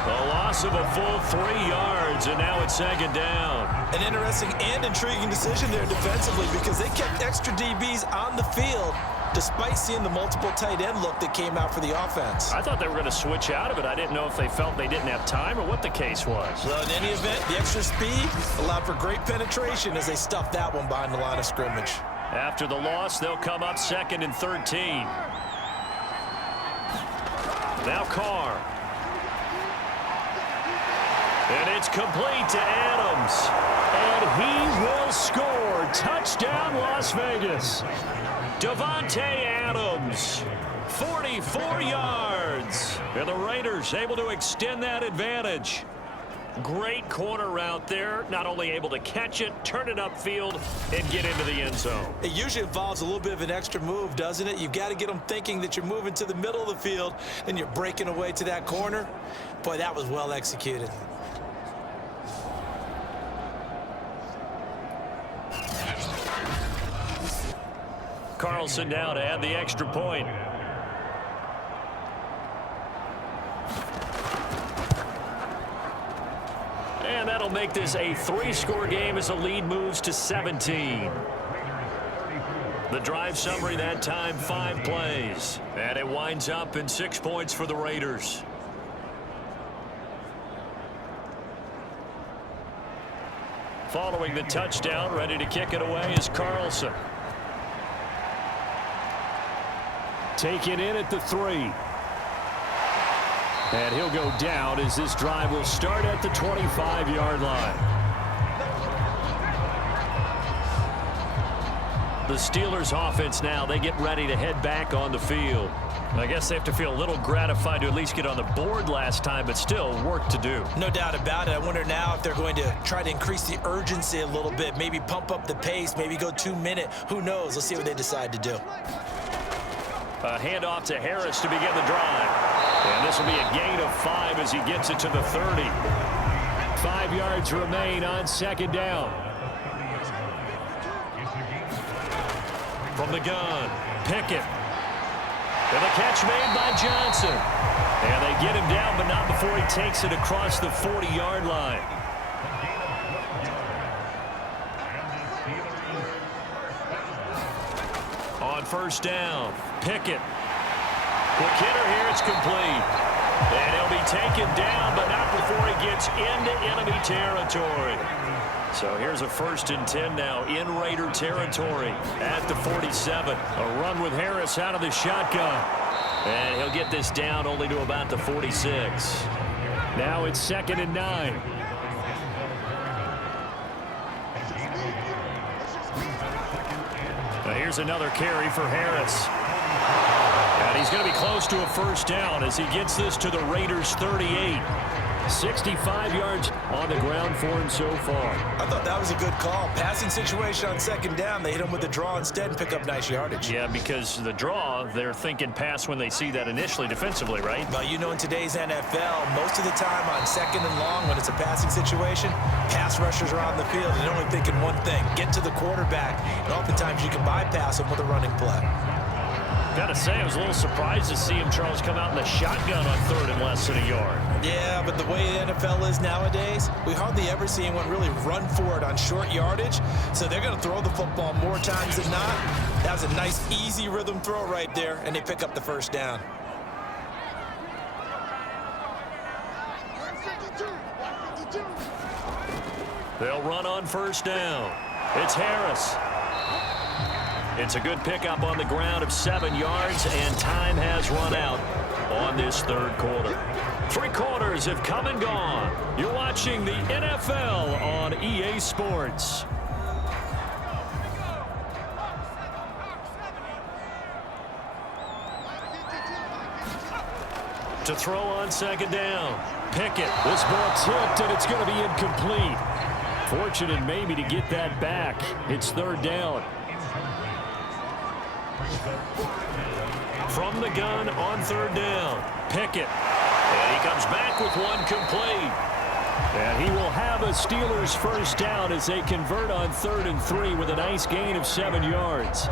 A loss of a full 3 yards, and now it's second down. An interesting and intriguing decision there defensively because they kept extra DBs on the field despite seeing the multiple tight end look that came out for the offense. I thought they were going to switch out of it. I didn't know if they felt they didn't have time or what the case was. Well, in any event, the extra speed allowed for great penetration as they stuffed that one behind the line of scrimmage. After the loss, they'll come up 2nd and 13. Now Carr. And it's complete to Adams. And he will score. Touchdown, Las Vegas. Davante Adams, 44 yards. And the Raiders able to extend that advantage. Great corner route there. Not only able to catch it, turn it upfield, and get into the end zone. It usually involves a little bit of an extra move, doesn't it? You've got to get them thinking that you're moving to the middle of the field, and you're breaking away to that corner. Boy, that was well executed. Carlson now to add the extra point. And that'll make this a 3-score game as the lead moves to 17. The drive summary that time, 5 plays. And it winds up in 6 points for the Raiders. Following the touchdown, ready to kick it away is Carlson. Taken in at the 3. And he'll go down as this drive will start at the 25-yard line. The Steelers offense now, they get ready to head back on the field. I guess they have to feel a little gratified to at least get on the board last time, but still work to do. No doubt about it. I wonder now if they're going to try to increase the urgency a little bit, maybe pump up the pace, maybe go 2-minute. Who knows? Let's see what they decide to do. A handoff to Harris to begin the drive. And this will be a gain of 5 as he gets it to the 30. 5 yards remain on second down. From the gun, Pickett. And the catch made by Johnson. And they get him down, but not before he takes it across the 40-yard line. On first down, Pickett. Quick hitter here, it's complete. And he'll be taken down, but not before he gets into enemy territory. So here's a 1st and 10 now in Raider territory at the 47. A run with Harris out of the shotgun. And he'll get this down only to about the 46. Now it's 2nd and 9. Now here's another carry for Harris. And he's going to be close to a 1st down as he gets this to the Raiders' 38. 65 yards on the ground for him so far. I thought that was a good call. Passing situation on 2nd down. They hit him with the draw instead and pick up nice yardage. Yeah, because the draw, they're thinking pass when they see that initially defensively, right? Well, you know, in today's NFL, most of the time on 2nd and long, when it's a passing situation, pass rushers are on the field and they're only thinking one thing, get to the quarterback. And oftentimes you can bypass them with a running play. Gotta say, I was a little surprised to see him, Charles, come out in the shotgun on 3rd and less than a yard. Yeah, but the way the NFL is nowadays, we hardly ever see anyone really run for it on short yardage. So they're going to throw the football more times than not. That was a nice, easy rhythm throw right there, and they pick up the 1st down. They'll run on 1st down. It's Harris. It's a good pickup on the ground of 7 yards, and time has run out on this 3rd quarter. 3 quarters have come and gone. You're watching the NFL on EA Sports. To throw on 2nd down, Pickett. This ball tipped, and it's going to be incomplete. Fortunate maybe to get that back. It's 3rd down. From the gun on 3rd down, Pickett. And he comes back with one complete. And he will have a Steelers 1st down as they convert on 3rd and 3 with a nice gain of 7 yards.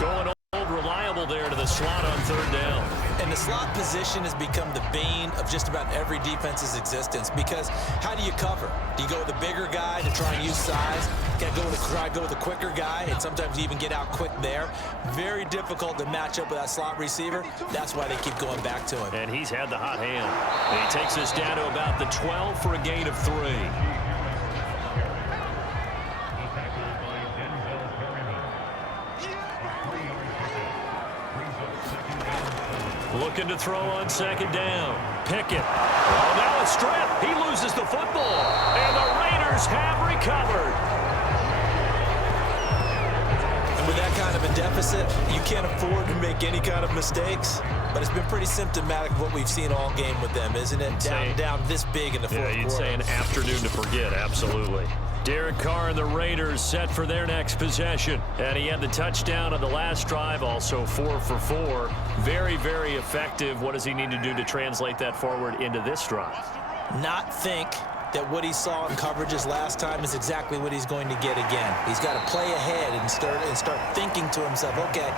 Going old reliable there to the slot on 3rd down. And the slot position has become the bane of just about every defense's existence, because how do you cover? Do you go with a bigger guy to try and use size? Can't go with a quicker guy, and sometimes you even get out quick there. Very difficult to match up with that slot receiver. That's why they keep going back to him. And he's had the hot hand. And he takes us down to about the 12 for a gain of 3. Looking to throw on 2nd down. Pickett. Oh, now a strip. He loses the football. And the Raiders have recovered. And with that kind of a deficit, you can't afford to make any kind of mistakes. But it's been pretty symptomatic of what we've seen all game with them, isn't it? Down this big in the fourth quarter. You'd say an afternoon to forget, absolutely. Derek Carr and the Raiders set for their next possession. And he had the touchdown on the last drive, also 4 for 4. Very, very effective. What does he need to do to translate that forward into this drive? Not think that what he saw in coverages last time is exactly what he's going to get again. He's got to play ahead and start thinking to himself, okay,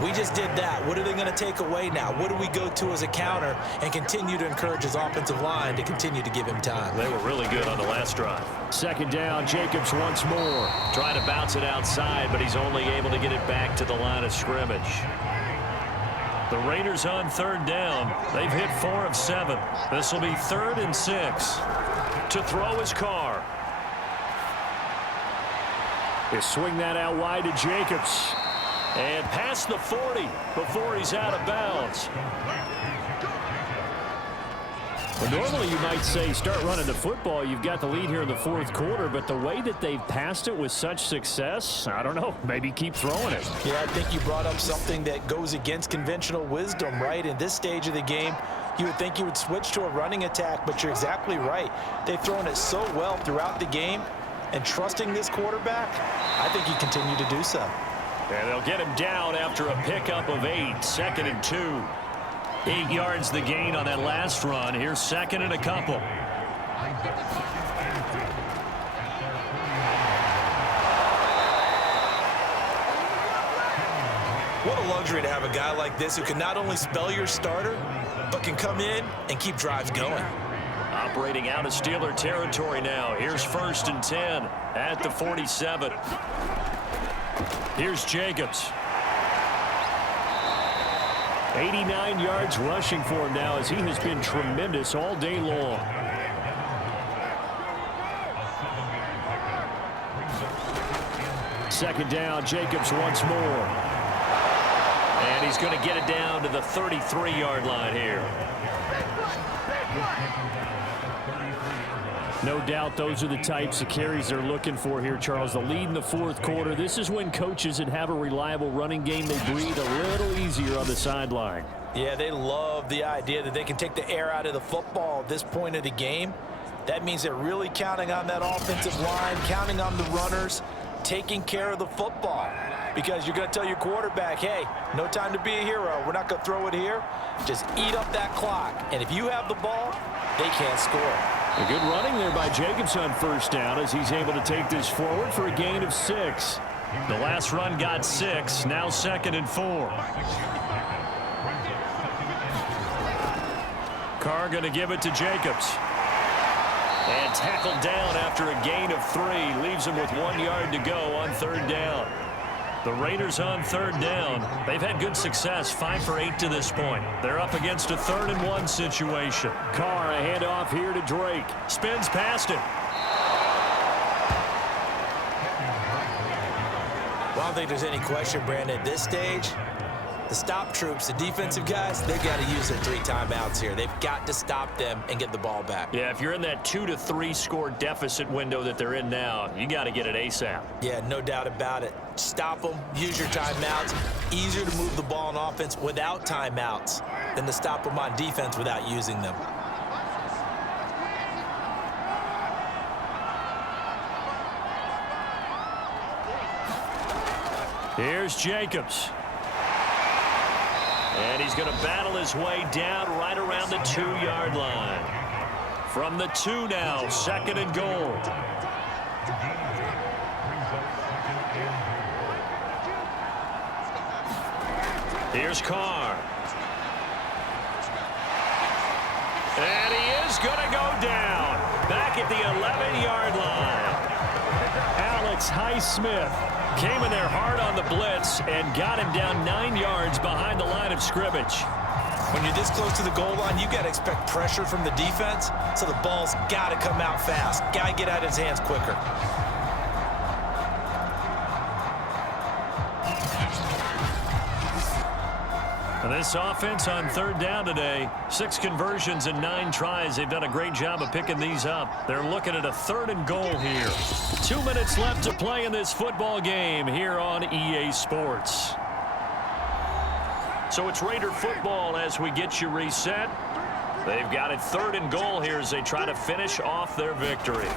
we just did that. What are they going to take away now? What do we go to as a counter? And continue to encourage his offensive line to continue to give him time. They were really good on the last drive. Second down, Jacobs once more. Trying to bounce it outside, but he's only able to get it back to the line of scrimmage. The Raiders on third down. They've hit 4 of 7. This will be 3rd and 6. To throw his Carr. They swing that out wide to Jacobs. And past the 40 before he's out of bounds. Well, normally you might say start running the football. You've got the lead here in the fourth quarter, but the way that they've passed it with such success, I don't know, maybe keep throwing it. Yeah, I think you brought up something that goes against conventional wisdom, right? In this stage of the game, you would think you would switch to a running attack, but you're exactly right. They've thrown it so well throughout the game, and trusting this quarterback, I think you continue to do so. And they'll get him down after a pickup of 8, 2nd and 2. 8 yards the gain on that last run. Here's 2nd and a couple. What a luxury to have a guy like this who can not only spell your starter, but can come in and keep drives going. Operating out of Steeler territory now. Here's 1st and 10 at the 47. Here's Jacobs. 89 yards rushing for him now as he has been tremendous all day long. Second down, Jacobs once more. And he's going to get it down to the 33-yard line here. No doubt those are the types of carries they're looking for here, Charles. The lead in the fourth quarter. This is when coaches that have a reliable running game, they breathe a little easier on the sideline. Yeah, they love the idea that they can take the air out of the football at this point of the game. That means they're really counting on that offensive line, counting on the runners, taking care of the football. Because you're going to tell your quarterback, hey, no time to be a hero. We're not going to throw it here. Just eat up that clock. And if you have the ball, they can't score. A good running there by Jacobs on first down as he's able to take this forward for a gain of 6. The last run got 6. Now 2nd and 4. Carr going to give it to Jacobs. And tackled down after a gain of 3. Leaves him with 1 yard to go on third down. The Raiders on third down. They've had good success, 5 for 8 to this point. They're up against a 3rd and 1 situation. Carr, a handoff here to Drake. Spins past it. Well, I don't think there's any question, Brandon, at this stage, the stop troops, the defensive guys, they've got to use their 3 timeouts here. They've got to stop them and get the ball back. Yeah, if you're in that 2 to 3 score deficit window that they're in now, you got to get it ASAP. Yeah, no doubt about it. Stop them, use your timeouts. Easier to move the ball on offense without timeouts than to stop them on defense without using them. Here's Jacobs. And he's going to battle his way down right around the 2-yard line. From the 2 now, 2nd and goal. Here's Carr. And he is going to go down. Back at the 11-yard line. Alex Highsmith Came in there hard on the blitz and got him down 9 yards behind the line of scrimmage. When you're this close to the goal line, you got to expect pressure from the defense, so the ball's got to come out fast. Got to get out of his hands quicker. This offense on third down today, 6 conversions and 9 tries. They've done a great job of picking these up. They're looking at a 3rd and goal here. 2 minutes left to play in this football game here on EA Sports. So it's Raider football as we get you reset. They've got it 3rd and goal here as they try to finish off their victory.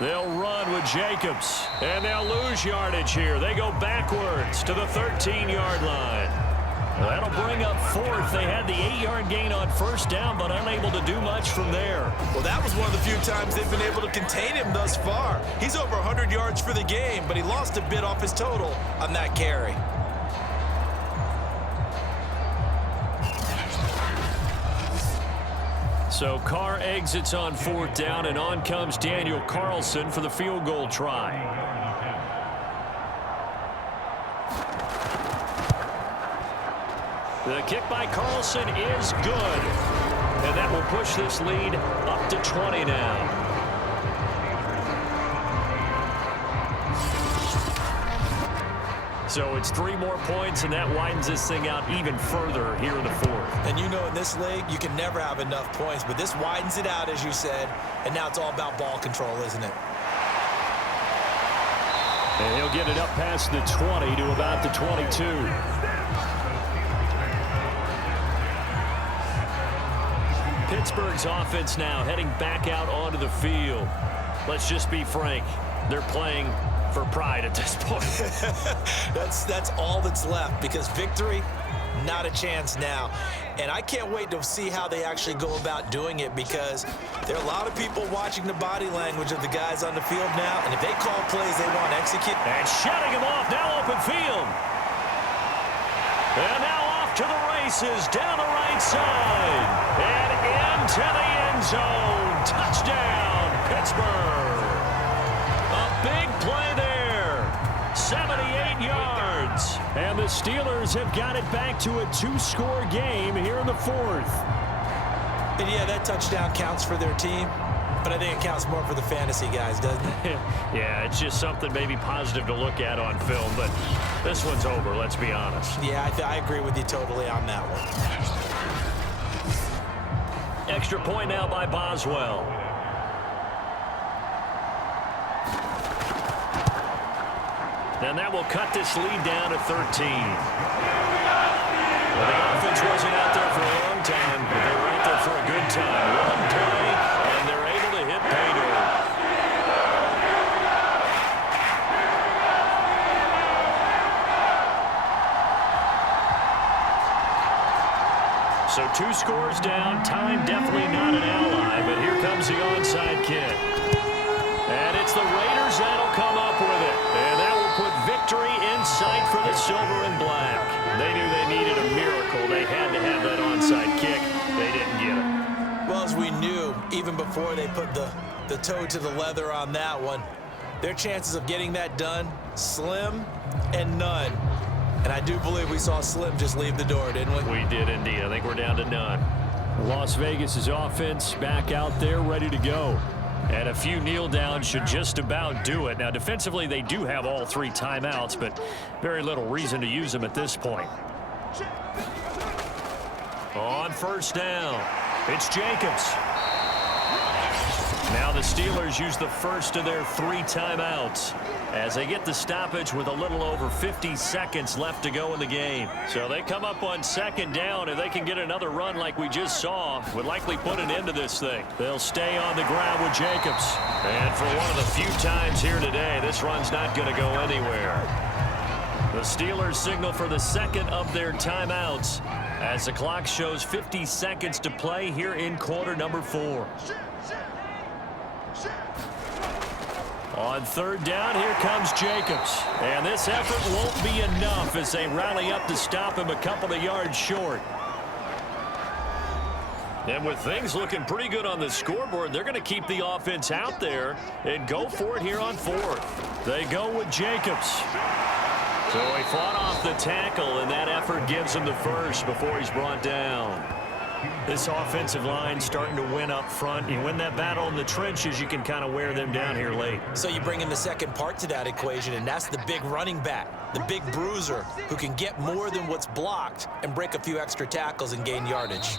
They'll run with Jacobs, and they'll lose yardage here. They go backwards to the 13-yard line. That'll bring up 4th. They had the 8-yard gain on 1st down, but unable to do much from there. Well, that was one of the few times they've been able to contain him thus far. He's over 100 yards for the game, but he lost a bit off his total on that carry. So Carr exits on 4th down, and on comes Daniel Carlson for the field goal try. The kick by Carlson is good, and that will push this lead up to 20 now. So it's 3 more points, and that widens this thing out even further here in the 4th. And you know in this league, you can never have enough points, but this widens it out, as you said, and now it's all about ball control, isn't it? And he'll get it up past the 20 to about the 22. Pittsburgh's offense now heading back out onto the field. Let's just be frank. They're playing for pride at this point. That's all that's left, because victory, not a chance now. And I can't wait to see how they actually go about doing it, because there are a lot of people watching the body language of the guys on the field now, and if they call plays they want to execute. And shutting him off, now open field. And now off to the races, down the right side. And into the end zone. Touchdown, Pittsburgh. A big play there. 78 yards. And the Steelers have got it back to a 2-score game here in the 4th. And yeah, that touchdown counts for their team, but I think it counts more for the fantasy guys, doesn't it? Yeah, it's just something maybe positive to look at on film, but this one's over, let's be honest. Yeah, I agree with you totally on that one. Extra point now by Boswell. And that will cut this lead down to 13. Well, the offense wasn't out there for a long time, but they were out there for a good time. One play, and they're able to hit pay dirt. So 2 scores down. Time definitely not an ally, but here comes the onside kick. And it's the Raiders that'll come up with it. And that will put victory in sight for the silver and black. They knew they needed a miracle. They had to have that onside kick. They didn't get it. Well, as we knew, even before they put the toe to the leather on that one, their chances of getting that done, slim and none. And I do believe we saw Slim just leave the door, didn't we? We did indeed. I think we're down to none. Las Vegas' offense back out there ready to go. And a few kneel downs should just about do it. Now, defensively, they do have all 3 timeouts, but very little reason to use them at this point. On 1st down, it's Jacobs. Now the Steelers use the first of their 3 timeouts as they get the stoppage with a little over 50 seconds left to go in the game. So they come up on 2nd down, and they can get another run like we just saw. Would likely put an end to this thing. They'll stay on the ground with Jacobs. And for one of the few times here today, this run's not going to go anywhere. The Steelers signal for the 2nd of their timeouts as the clock shows 50 seconds to play here in quarter number 4. On 3rd down, here comes Jacobs. And this effort won't be enough as they rally up to stop him a couple of yards short. And with things looking pretty good on the scoreboard, they're going to keep the offense out there and go for it here on 4th. They go with Jacobs. So he fought off the tackle, and that effort gives him the first before he's brought down. This offensive line starting to win up front. You win that battle in the trenches, you can kind of wear them down here late. So you bring in the second part to that equation, and that's the big running back, the big bruiser, who can get more than what's blocked and break a few extra tackles and gain yardage.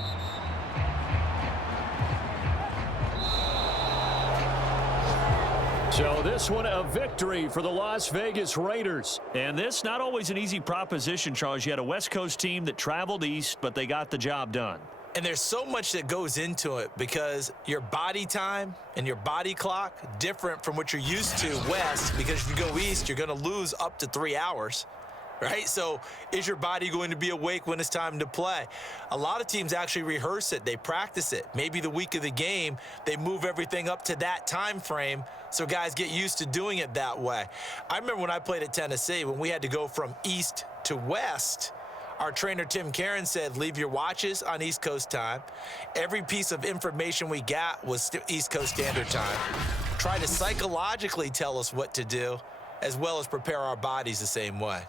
So this one a victory for the Las Vegas Raiders. And this not always an easy proposition, Charles. You had a West Coast team that traveled east, but they got the job done. And there's so much that goes into it because your body time and your body clock different from what you're used to west, because if you go east, you're going to lose up to 3 hours, right? So is your body going to be awake when it's time to play? A lot of teams actually rehearse it. They practice it. Maybe the week of the game, they move everything up to that time frame so guys get used to doing it that way. I remember when I played at Tennessee, when we had to go from east to west, our trainer, Tim Karen, said, leave your watches on East Coast time. Every piece of information we got was East Coast Standard Time. Try to psychologically tell us what to do, as well as prepare our bodies the same way.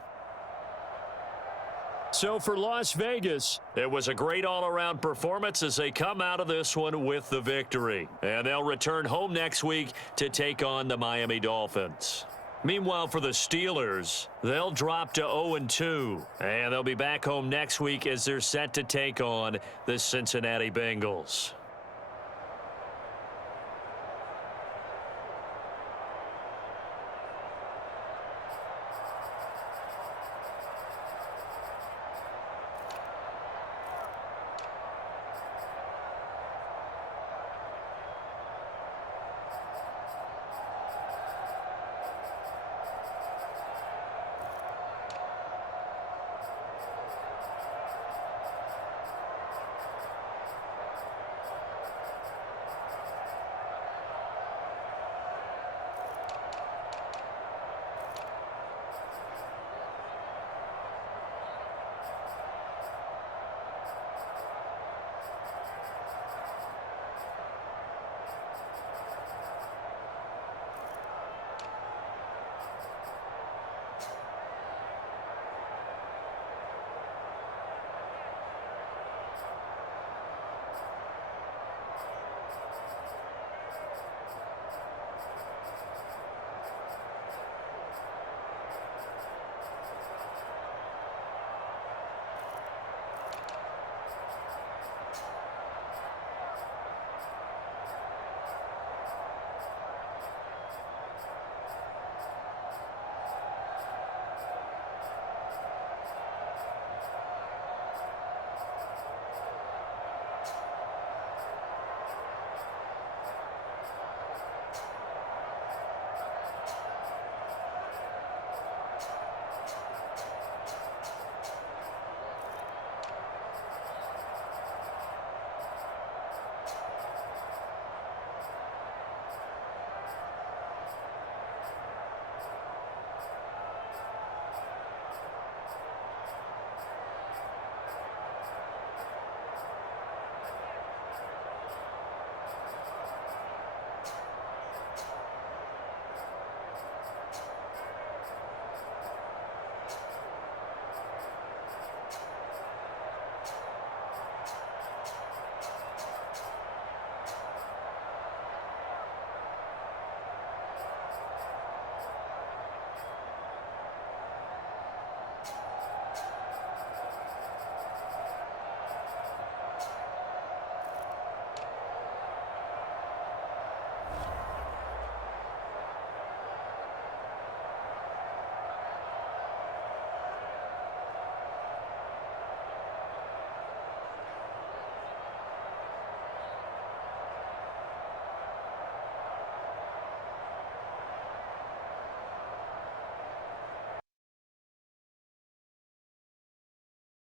So for Las Vegas, it was a great all-around performance as they come out of this one with the victory. And they'll return home next week to take on the Miami Dolphins. Meanwhile, for the Steelers, they'll drop to 0-2, and they'll be back home next week as they're set to take on the Cincinnati Bengals.